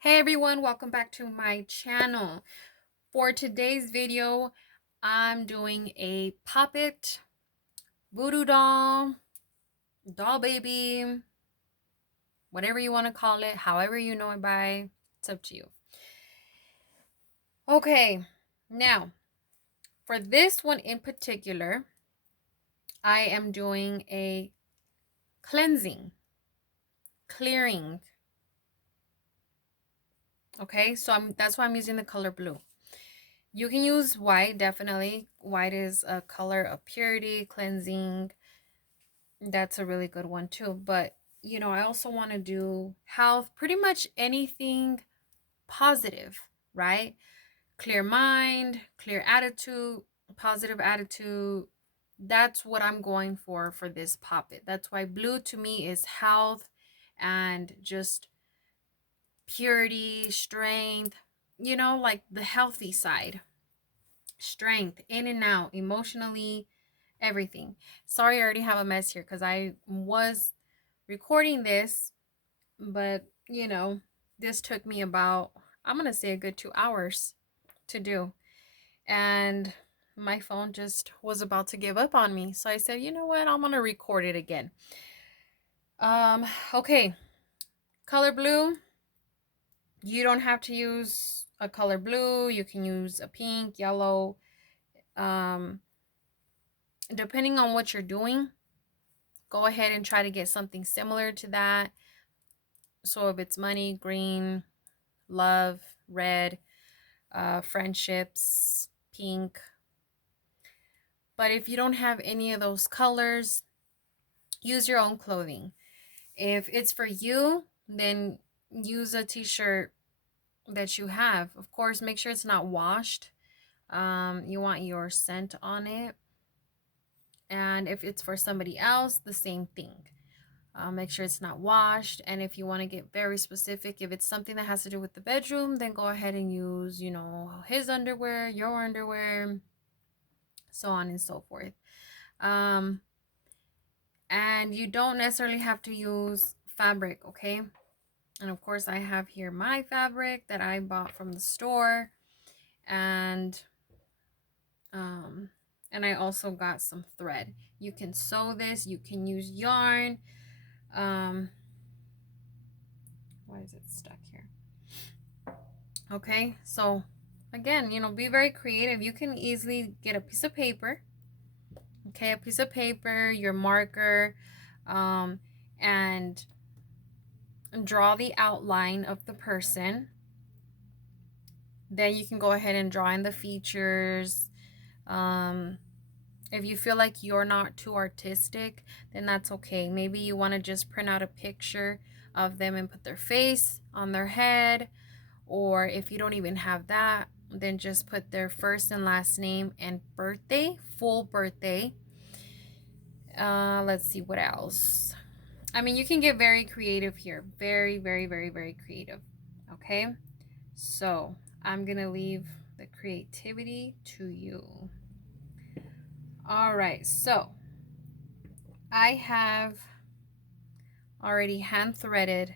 Hey everyone, welcome back to my channel. For today's video, I'm doing a Poppet, voodoo doll, doll baby, whatever you want to call it, however you know it by, it's up to you. Okay, now for this one in particular, I am doing a cleansing, clearing. Okay, so that's why I'm using the color blue. You can use white, definitely. White is a color of purity, cleansing. That's a really good one too. But, I also want to do health, pretty much anything positive, right? Clear mind, clear attitude, positive attitude. That's what I'm going for this Poppet. That's why blue to me is health and just purity, strength, like the healthy side. Strength, in and out, emotionally, everything. Sorry, I already have a mess here because I was recording this, but this took me about, I'm gonna say, a good 2 hours to do, and my phone just was about to give up on me, so I said, you know what, I'm gonna record it again. Okay, color blue. You don't have to use a color blue. You can use a pink, yellow, um depending on what you're doing. Go ahead and try to get something similar to that. So if it's money, green, love, red, friendships, pink. But if you don't have any of those colors, use your own clothing. If it's for you, then use a t-shirt that you have. Of course, make sure it's not washed. You want your scent on it. And if it's for somebody else, the same thing. Make sure it's not washed. And if you want to get very specific, if it's something that has to do with the bedroom, then go ahead and use, his underwear, your underwear, so on and so forth. And you don't necessarily have to use fabric, okay? And of course, I have here my fabric that I bought from the store, and I also got some thread. You can sew this. You can use yarn. Why is it stuck here? Okay, so again, be very creative. You can easily get a piece of paper, okay, a piece of paper, your marker, and draw the outline of the person. Then you can go ahead and draw in the features. If you feel like you're not too artistic, then that's okay. Maybe you want to just print out a picture of them and put their face on their head. Or if you don't even have that, then just put their first and last name and birthday, full birthday. Let's see what else. I mean, you can get very creative here. Very, very, very, very creative. Okay? So I'm going to leave the creativity to you. All right. So I have already hand threaded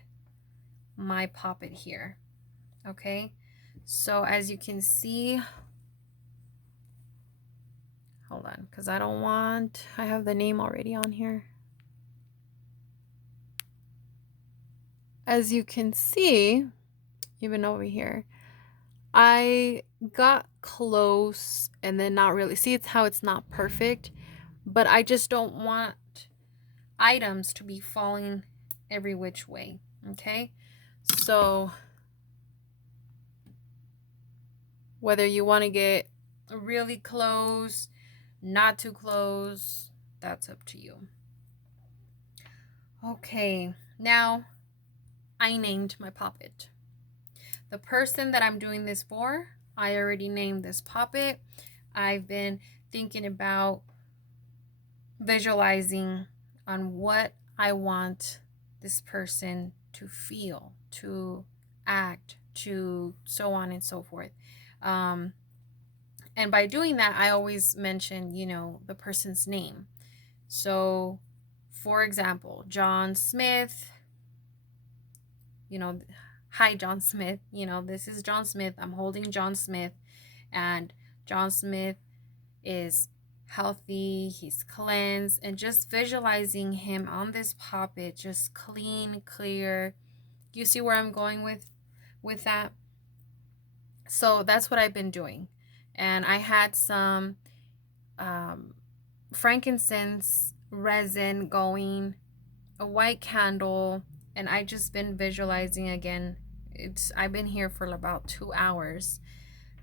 my Poppet here. Okay? So as you can see, hold on, because I have the name already on here. As you can see, even over here, I got close and then not really. See, it's how it's not perfect, but I just don't want items to be falling every which way, okay? So whether you want to get really close, not too close, that's up to you. Okay, now I named my Poppet. The person that I'm doing this for, I already named this Poppet. I've been thinking about visualizing on what I want this person to feel, to act, to so on and so forth. And by doing that, I always mention, the person's name. So, for example, John Smith, hi, John Smith. You know, this is John Smith. I'm holding John Smith, and John Smith is healthy, he's cleansed, and just visualizing him on this poppet, just clean, clear. You see where I'm going with that? So that's what I've been doing. And I had some um, frankincense resin going, a white candle, and I just been visualizing again. I've been here for about 2 hours,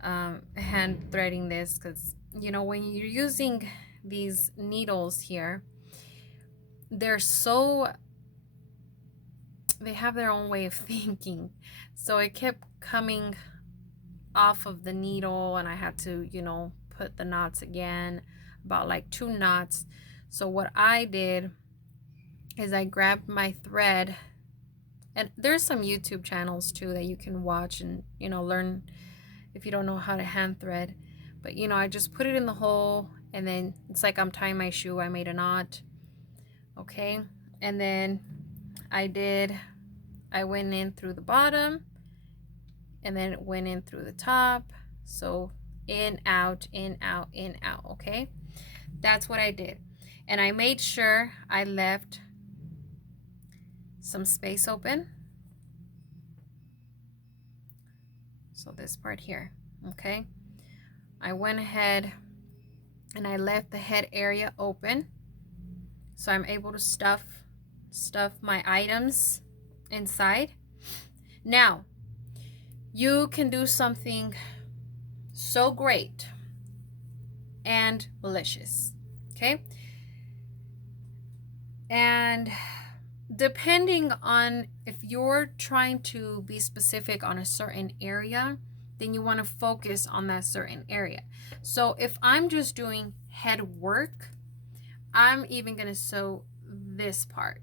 hand threading this, because you know when you're using these needles here, they're so, they have their own way of thinking. So it kept coming off of the needle, and I had to, you know, put the knots again, about like 2 knots. So what I did is I grabbed my thread, and there's some YouTube channels too that you can watch and, you know, learn if you don't know how to hand thread. But you know, I just put it in the hole, and then it's like I'm tying my shoe. I made a knot. Okay, and then I went in through the bottom, and then it went in through the top. So in, out, in, out, in, out. Okay, that's what I did. And I made sure I left some space open. So this part here. Okay, I went ahead and I left the head area open, so I'm able to stuff my items inside. Now you can do something so great and malicious. Okay, and depending on if you're trying to be specific on a certain area, then you want to focus on that certain area. So if I'm just doing head work, I'm even going to sew this part.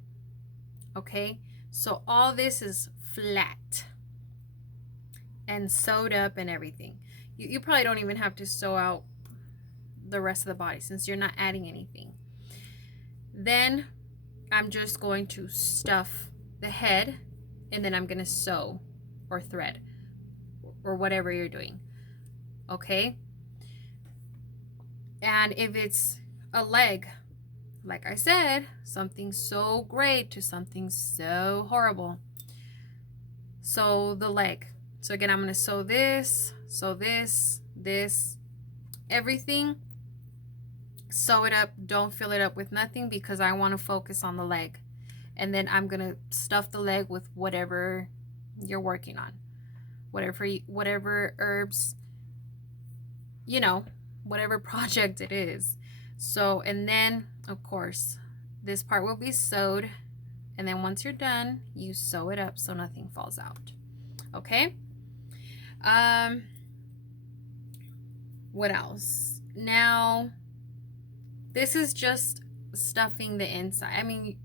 Okay, so all this is flat and sewed up and everything. You probably don't even have to sew out the rest of the body since you're not adding anything. Then I'm just going to stuff the head, and then I'm going to sew or thread or whatever you're doing. Okay, and if it's a leg, like I said, something so great to something so horrible. Sew the leg. So again, I'm going to sew this, everything. Sew it up. Don't fill it up with nothing because I want to focus on the leg. And then I'm going to stuff the leg with whatever you're working on. Whatever herbs, you know, whatever project it is. So, and then of course, this part will be sewed, and then once you're done, you sew it up so nothing falls out. Okay? What else? Now, this is just stuffing the inside. I mean,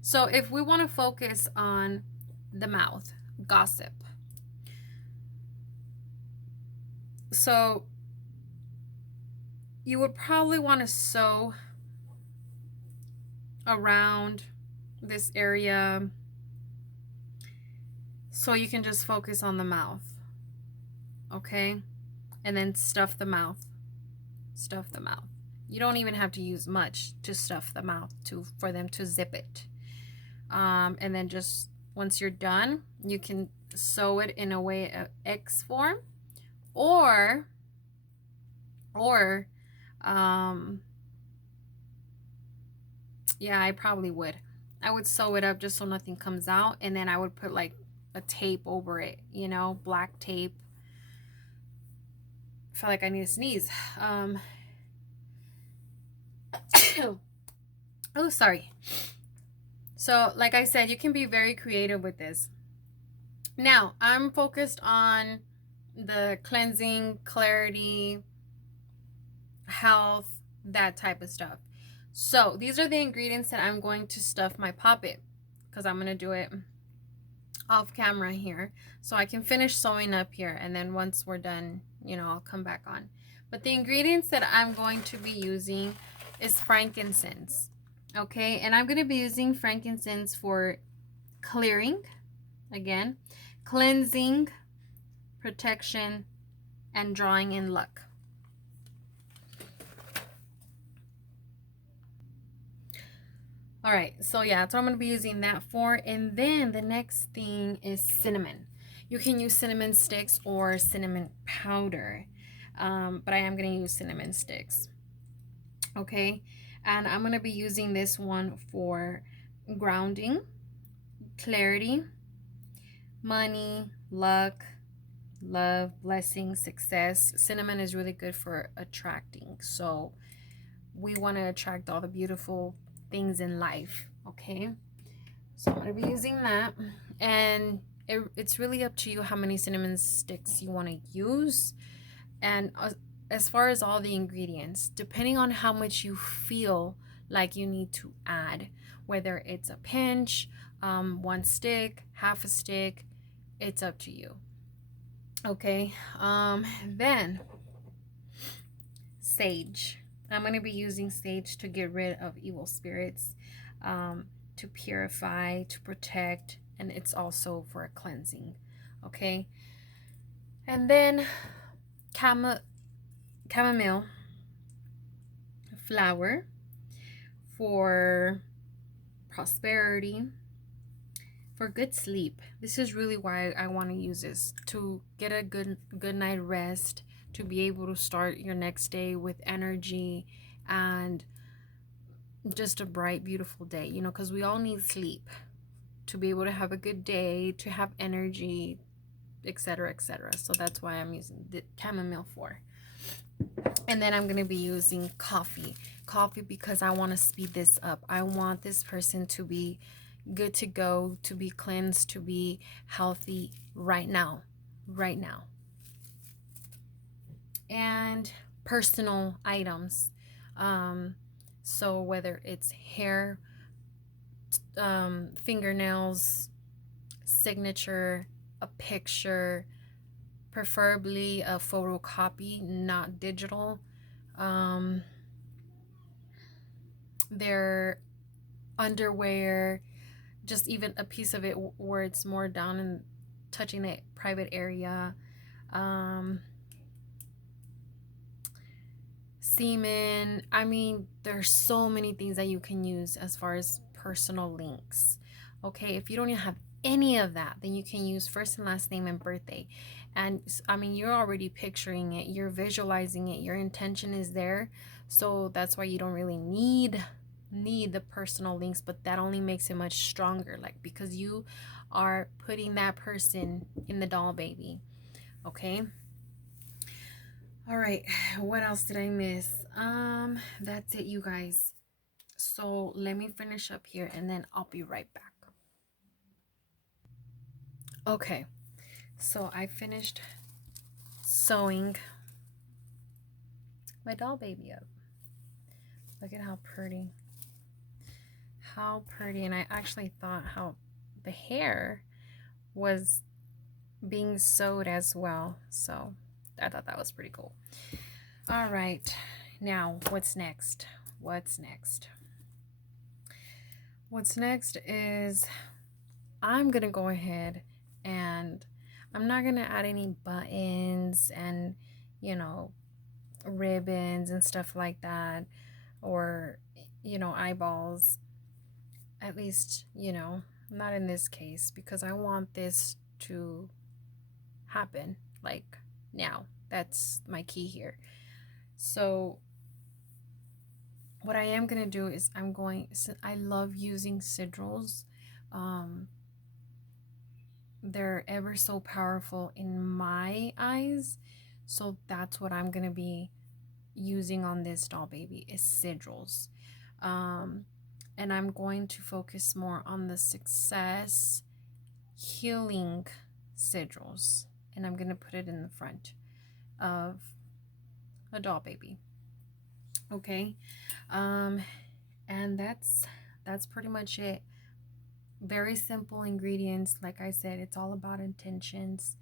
so if we want to focus on the mouth, gossip. So you would probably want to sew around this area so you can just focus on the mouth. Okay? And then stuff the mouth. Stuff the mouth. You don't even have to use much to stuff the mouth for them to zip it. And then just once you're done, you can sew it in a way of X form, or yeah, I probably would. I would sew it up just so nothing comes out, and then I would put like a tape over it, you know, black tape. I feel like I need to sneeze. Oh, sorry. So, like I said, you can be very creative with this. Now, I'm focused on the cleansing, clarity, health, that type of stuff. So, these are the ingredients that I'm going to stuff my poppet, because I'm going to do it off camera here so I can finish sewing up here, and then once we're done, you know, I'll come back on. But the ingredients that I'm going to be using is frankincense. Okay, and I'm going to be using frankincense for clearing, Again, cleansing, protection, and drawing in luck. All right, so yeah, that's what I'm going to be using that for. And then the next thing is cinnamon. You can use cinnamon sticks or cinnamon powder, but I am going to use cinnamon sticks. Okay, and I'm going to be using this one for grounding, clarity, money, luck, love, blessing, success. Cinnamon is really good for attracting. So we want to attract all the beautiful things in life. Okay. So I'm going to be using that. And it's really up to you how many cinnamon sticks you want to use. And as far as all the ingredients, depending on how much you feel like you need to add, whether it's a pinch, one stick, half a stick, it's up to you. Okay. Then sage. I'm going to be using sage to get rid of evil spirits, to purify, to protect, and it's also for a cleansing. Okay. And then chamomile flower for prosperity, for good sleep. This is really why I want to use this, to get a good night rest, to be able to start your next day with energy and just a bright, beautiful day, you know, because we all need sleep to be able to have a good day, to have energy, etc., etc. So that's why I'm using the chamomile for. And then I'm going to be using coffee because I want to speed this up. I want this person to be good to go, to be cleansed, to be healthy right now. And personal items, so whether it's hair, fingernails, signature, a picture, preferably a photocopy, not digital, their underwear, just even a piece of it where it's more down and touching the private area, semen. I mean, there's so many things that you can use as far as personal links. Okay, if you don't even have any of that, then you can use first and last name and birthday. And I mean, you're already picturing it, you're visualizing it, your intention is there. So that's why you don't really need the personal links, but that only makes it much stronger, like, because you are putting that person in the doll baby. Okay. All right, what else did I miss? That's it, you guys. So let me finish up here and then I'll be right back. Okay, so I finished sewing my doll baby up. Look at how pretty. How pretty. And I actually thought how the hair was being sewed as well. So I thought that was pretty cool. All right, now what's next? What's next is I'm gonna go ahead and I'm not gonna add any buttons and, you know, ribbons and stuff like that, or, you know, eyeballs. At least, you know, not in this case, because I want this to happen like now. That's my key here. So what I am going to do is I love using sigils. They're ever so powerful in my eyes. So that's what I'm going to be using on this doll baby is sigils. And I'm going to focus more on the success healing sigils. And I'm going to put it in the front of a doll baby. Okay. And that's pretty much it. Very simple ingredients. Like I said, it's all about intentions.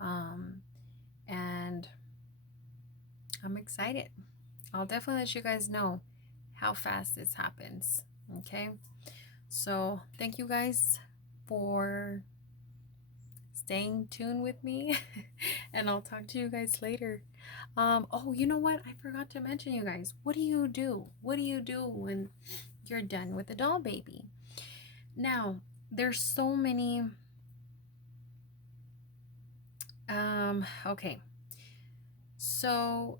And I'm excited. I'll definitely let you guys know how fast this happens. Okay. So thank you guys for staying tuned with me. And I'll talk to you guys later. Oh, you know what? I forgot to mention, you guys. What do you do? What do you do when you're done with the doll baby? Now, there's so many. Okay. So,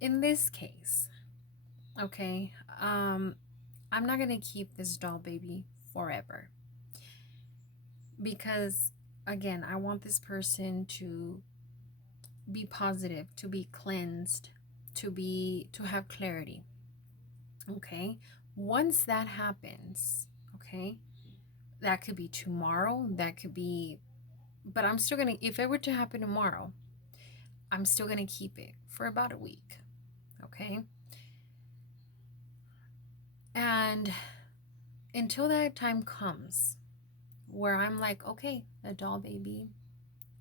in this case, okay, I'm not gonna keep this doll baby forever because, again, I want this person to be positive, to be cleansed, to have clarity. Okay? Once that happens, okay? That could be tomorrow, that could be, but I'm still going to, if it were to happen tomorrow, I'm still going to keep it for about a week. Okay? And until that time comes where I'm like, okay, the doll baby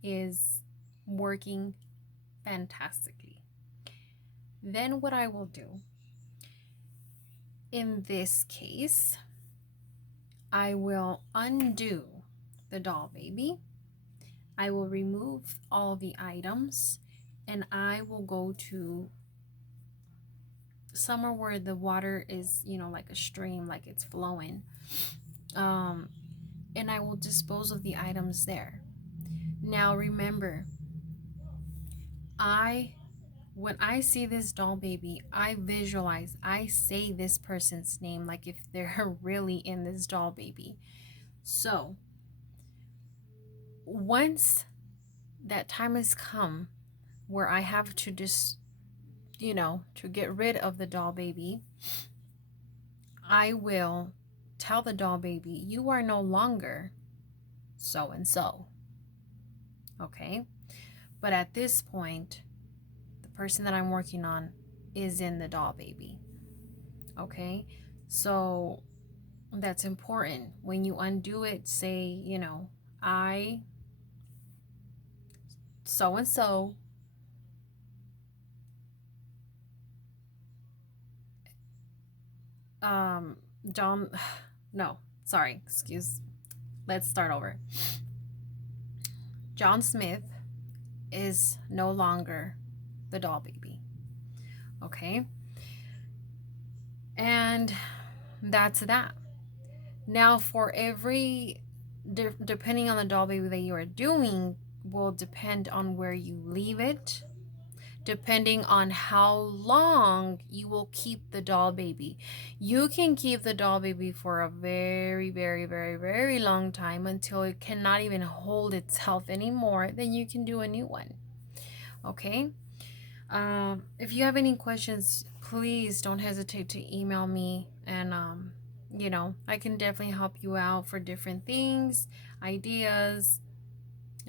is working fantastically. Then what I will do in this case, I will undo the doll baby. I will remove all the items and I will go to somewhere where the water is, like a stream, like it's flowing. And I will dispose of the items there. Now remember, when I see this doll baby, I visualize, I say this person's name like if they're really in this doll baby. So once that time has come where I have to just, to get rid of the doll baby, I will tell the doll baby, you are no longer so and so. Okay? But at this point, the person that I'm working on is in the doll baby. Okay? So that's important. When you undo it, say, I so and so John no, sorry, excuse. Let's start over. John Smith is no longer the doll baby. Okay? And that's that. Now, for every, depending on the doll baby that you are doing, will depend on where you leave it, depending on how long you will keep the doll baby. You can keep the doll baby for a very, very, very, very long time until it cannot even hold itself anymore. Then you can do a new one. Okay? If you have any questions, please don't hesitate to email me, and I can definitely help you out for different things, ideas.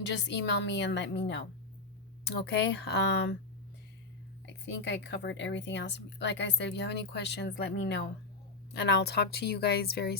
Just email me and let me know. Okay? I think I covered everything else. Like I said, if you have any questions, let me know. And I'll talk to you guys very soon.